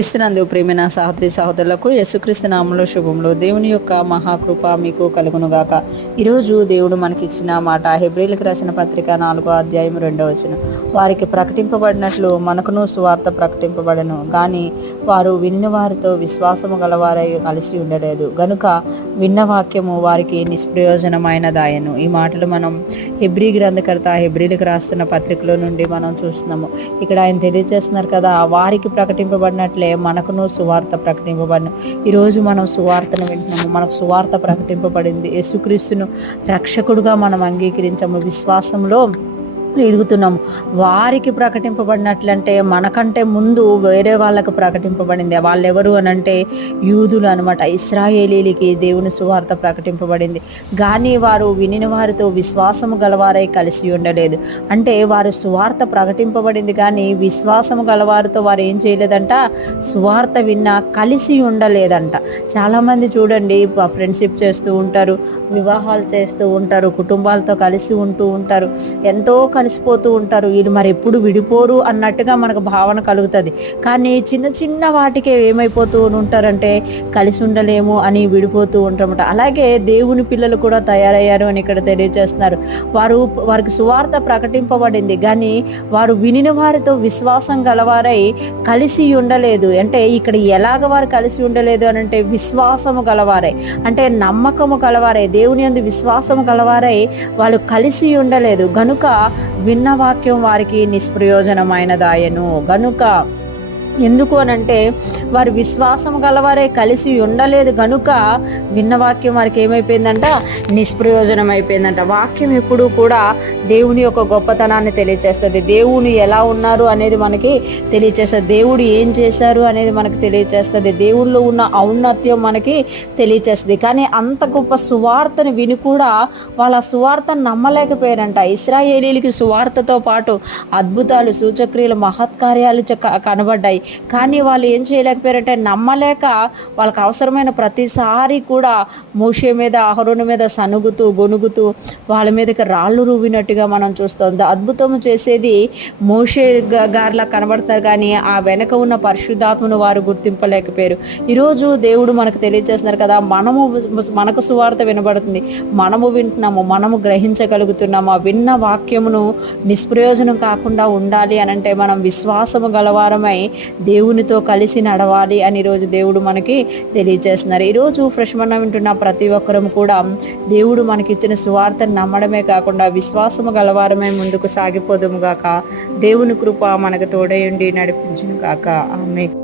క్రీస్తునందు ప్రేమైన సహోదరి సహోదరులకు యేసుక్రీస్తు నామములో శుభములు. దేవుని యొక్క మహాకృప మీకు కలుగునుగాక. ఈరోజు దేవుడు మనకిచ్చిన మాట హెబ్రీయులకు రాసిన పత్రిక 4వ అధ్యాయం 2వ వచనం. వారికి ప్రకటింపబడినట్లు మనకును సువార్త ప్రకటింపబడను, కానీ వారు విన్న వారితో విశ్వాసము గలవారై కలిసి ఉండలేదు గనుక విన్న వాక్యము వారికి నిష్ప్రయోజనమైనదాయను. ఈ మాటలు మనం హెబ్రీ గ్రంథకర్త హెబ్రీలకు రాస్తున్న పత్రికలో నుండి మనం చూస్తున్నాము. ఇక్కడ ఆయన తెలియజేస్తున్నారు కదా, వారికి ప్రకటింపబడినట్లే మనకును సువార్త ప్రకటింపబడిన. ఈరోజు మనం సువార్తను వింటున్నాము. మనకు సువార్త ప్రకటింపబడింది. యేసుక్రీస్తును రక్షకుడుగా మనం అంగీకరించాము, విశ్వాసంలో ఎదుగుతున్నాము. వారికి ప్రకటింపబడినట్లంటే మనకంటే ముందు వేరే వాళ్ళకు ప్రకటింపబడింది. వాళ్ళెవరు అని అంటే యూదులు అనమాట. ఇశ్రాయేలీలకి దేవుని సువార్త ప్రకటింపబడింది, కానీ వారు వినిన వారితో విశ్వాసము గలవారై కలిసి ఉండలేదు. అంటే వారు సువార్త ప్రకటింపబడింది, కానీ విశ్వాసము గలవారితో వారు ఏం చేయలేదంట, సువార్త విన్నా కలిసి ఉండలేదంట. చాలామంది చూడండి, ఫ్రెండ్షిప్ చేస్తూ ఉంటారు, వివాహాలు చేస్తూ ఉంటారు, కుటుంబాలతో కలిసి ఉంటూ ఉంటారు, ఎంతో కలిసిపోతూ ఉంటారు. వీళ్ళు మరి ఎప్పుడు విడిపోరు అన్నట్టుగా మనకు భావన కలుగుతుంది. కానీ చిన్న చిన్న వాటికే ఏమైపోతూ ఉంటారంటే కలిసి ఉండలేము అని విడిపోతూ ఉంటారన్నమాట. అలాగే దేవుని పిల్లలు కూడా తయారయ్యారు అని ఇక్కడ తెలియజేస్తున్నారు. వారికి సువార్త ప్రకటింపబడింది, కానీ వారు వినిన వారితో విశ్వాసం గలవారై కలిసి ఉండలేదు. అంటే ఇక్కడ ఎలాగ వారు కలిసి ఉండలేదు అని అంటే విశ్వాసము గలవారై, అంటే నమ్మకము గలవారై, దేవుని యందు విశ్వాసము గలవారై వాళ్ళు కలిసి ఉండలేదు గనుక విన్న వాక్యం వారికి నిష్ప్రయోజనమైనదాయను. గనుక ఎందుకు అనంటే వారు విశ్వాసం గలవారే కలిసి ఉండలేదు గనుక విన్న వాక్యం వారికి ఏమైపోయిందంట, నిష్ప్రయోజనం అయిపోయిందంట. వాక్యం ఎప్పుడు కూడా దేవుని యొక్క గొప్పతనాన్ని తెలియచేస్తుంది, దేవుని ఎలా ఉన్నారు అనేది మనకి తెలియచేస్తుంది, దేవుడు ఏం చేశారు అనేది మనకి తెలియచేస్తుంది, దేవుళ్ళో ఉన్న ఔన్నత్యం మనకి తెలియచేస్తుంది. కానీ అంత గొప్ప సువార్తను విని కూడా వాళ్ళ సువార్తను నమ్మలేకపోయారంట. ఇశ్రాయేలీలకి సువార్తతో పాటు అద్భుతాలు, సూచక్రియలు, మహత్కార్యాలు కనబడ్డాయి, కానీ వాళ్ళు ఏం చేయలేకపోయారంటే నమ్మలేక వాళ్ళకి అవసరమైన ప్రతిసారి కూడా మోషే మీద, అహరోను మీద సనుగుతూ గొనుగుతూ వాళ్ళ మీదకి రాళ్ళు రువ్వినట్టుగా మనం చూస్తాం. అద్భుతం చేసేది మోషే గారిలా కనబడతారు, కానీ ఆ వెనక ఉన్న పరిశుద్ధాత్మను వారు గుర్తింపలేకపోయారు. ఈరోజు దేవుడు మనకు తెలియజేస్తున్నారు కదా, మనకు సువార్త వినబడుతుంది, మనము వింటున్నాము, మనము గ్రహించగలుగుతున్నాము. ఆ విన్న వాక్యమును నిష్ప్రయోజనం కాకుండా ఉండాలి అని అంటే మనం విశ్వాసము గలవారమై దేవునితో కలిసి నడవాలి అని ఈరోజు దేవుడు మనకి తెలియజేస్తున్నారు. ఈరోజు ఫ్రెష్ మన్నా వింటున్న ప్రతి ఒక్కరం కూడా దేవుడు మనకిచ్చిన సువార్తను నమ్మడమే కాకుండా విశ్వాసము గలవారమే ముందుకు సాగిపోదుము గాక. దేవుని కృప మనకు తోడయుండి నడిపించును గాక. ఆమేన్.